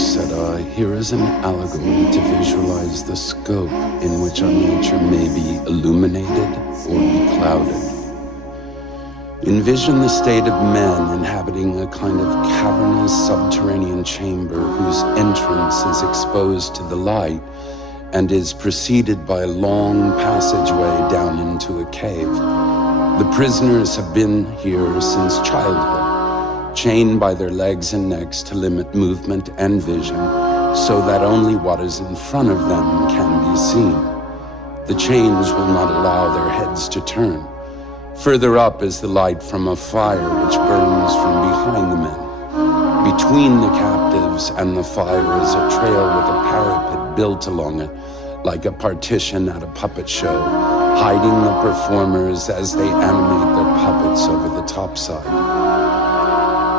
said I, here is an allegory to visualize the scope in which our nature may be illuminated or beclouded. Envision the state of men inhabiting a kind of cavernous subterranean chamber whose entrance is exposed to the light and is preceded by a long passageway down into a cave. The prisoners have been here since childhood, chained by their legs and necks to limit movement and vision, so that only what is in front of them can be seen. The chains will not allow their heads to turn. Further up is the light from a fire which burns from behind the men. Between the captives and the fire is a trail with a parapet built along it, like a partition at a puppet show, hiding the performers as they animate their puppets over the topside.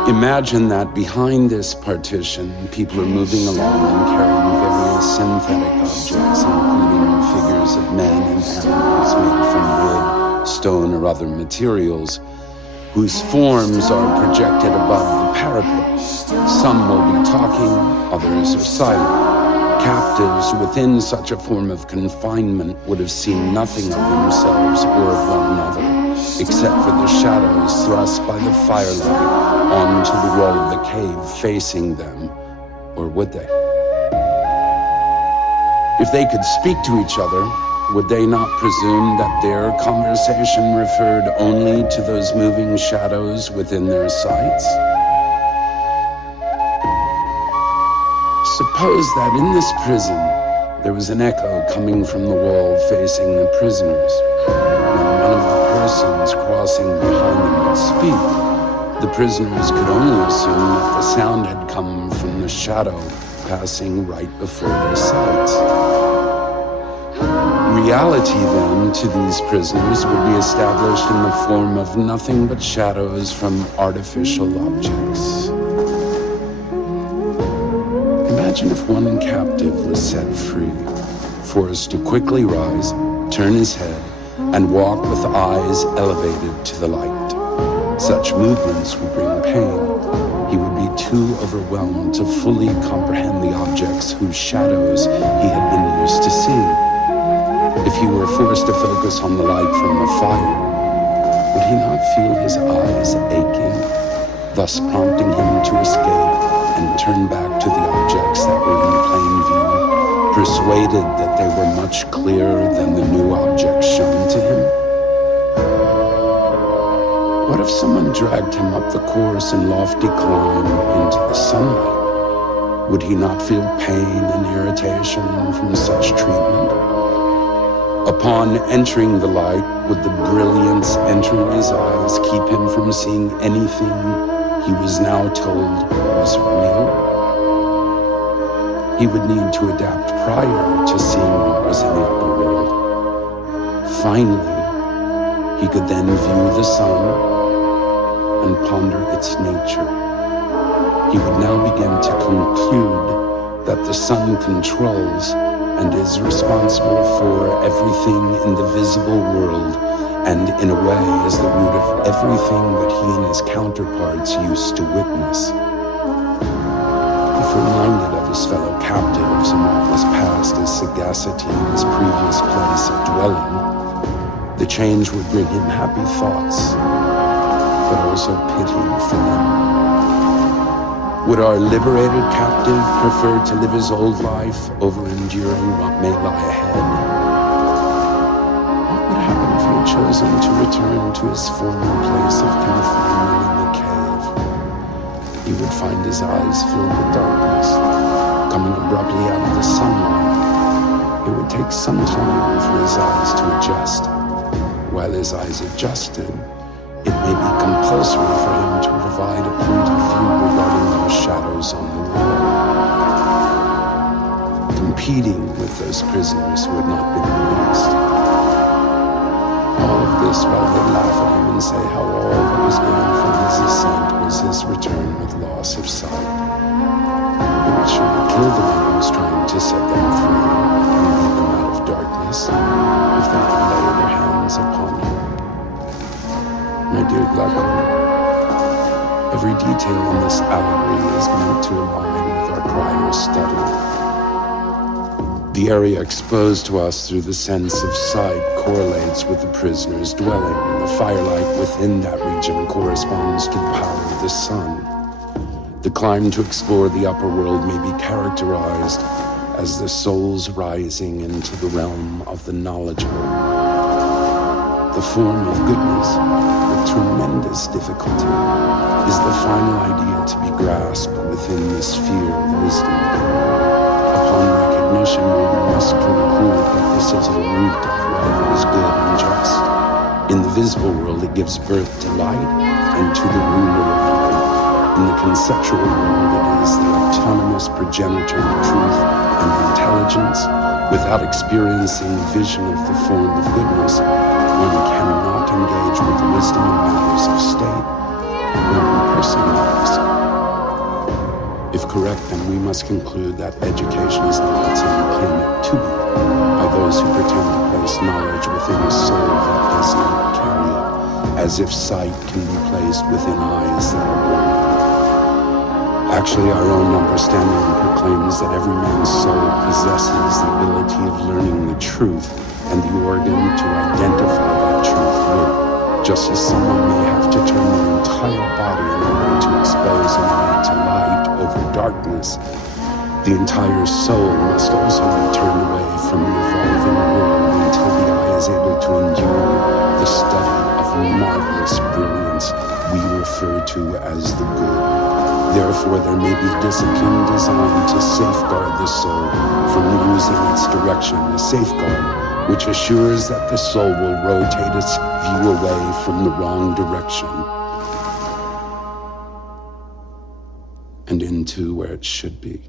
Imagine that behind this partition, people are moving along and carrying various synthetic objects, including figures of men and animals made from wood, stone, or other materials, whose forms are projected above the parapet. Some will be talking, others are silent. Captives within such a form of confinement would have seen nothing of themselves or of one another, except for the shadows thrust by the firelight onto the wall of the cave facing them. Or would they? If they could speak to each other, would they not presume that their conversation referred only to those moving shadows within their sights? Suppose that in this prison there was an echo coming from the wall facing the prisoners. When one of the persons crossing behind them would speak, the prisoners could only assume that the sound had come from the shadow passing right before their sights. Reality, then, to these prisoners would be established in the form of nothing but shadows from artificial objects. Imagine if one captive was set free, forced to quickly rise, turn his head, and walk with eyes elevated to the light. Such movements would bring pain. He would be too overwhelmed to fully comprehend the objects whose shadows he had been used to seeing. If he were forced to focus on the light from the fire, would he not feel his eyes aching, thus prompting him to escape and turn back to the objects that were in plain view, persuaded that they were much clearer than the new objects shown to him? What if someone dragged him up the course and lofty climb into the sunlight? Would he not feel pain and irritation from such treatment? Upon entering the light, would the brilliance entering his eyes keep him from seeing anything he was now told was real? He would need to adapt prior to seeing what was in the upper world. Finally, he could then view the sun and ponder its nature. He would now begin to conclude that the sun controls and is responsible for everything in the visible world, and in a way is the root of everything that he and his counterparts used to witness. If reminded of his fellow captives and what was past his sagacity in his previous place of dwelling, the change would bring him happy thoughts, but also pity for them. Would our liberated captive prefer to live his old life over enduring what may lie ahead? What would happen if he had chosen to return to his former place of confinement in the cave? He would find his eyes filled with darkness, coming abruptly out of the sunlight. It would take some time for his eyes to adjust. While his eyes adjusted, it may be compulsory for him to provide a point of view regarding those shadows on the wall, competing with those prisoners who had not been released. All of this while they laugh at him and say how all that was gained from his ascent was his return with loss of sight. It would surely kill the one who was trying to set them free and lead them out of darkness if they could lay their hands upon him. My dear Glaucon, every detail in this allegory is meant to align with our prior study. The area exposed to us through the sense of sight correlates with the prisoner's dwelling. The firelight within that region corresponds to the power of the sun. The climb to explore the upper world may be characterized as the soul's rising into the realm of the knowledgeable. The form of goodness, with tremendous difficulty, is the final idea to be grasped within the sphere of wisdom. Upon recognition, one must conclude that this is the root of whatever is good and just. In the visible world, it gives birth to light and to the ruler of light. In the conceptual world, it is the autonomous progenitor of truth and intelligence. Without experiencing vision of the form of goodness, one cannot engage with wisdom in matters of state or in personal lives. If correct, then we must conclude that education is not what some claim it to be by those who pretend to place knowledge within a soul that does not carry it, as if sight can be placed within eyes that are blind. Actually, our own understanding proclaims that every man's soul possesses the ability of learning the truth and the organ to identify that truth with, just as someone may have to turn their entire body in order to expose an eye to light over darkness. The entire soul must also be turned away from the evolving world until the eye is able to endure the study of marvelous brilliance we refer to as the good. Therefore, there may be discipline designed to safeguard the soul from losing its direction, a safeguard which assures that the soul will rotate its view away from the wrong direction and into where it should be.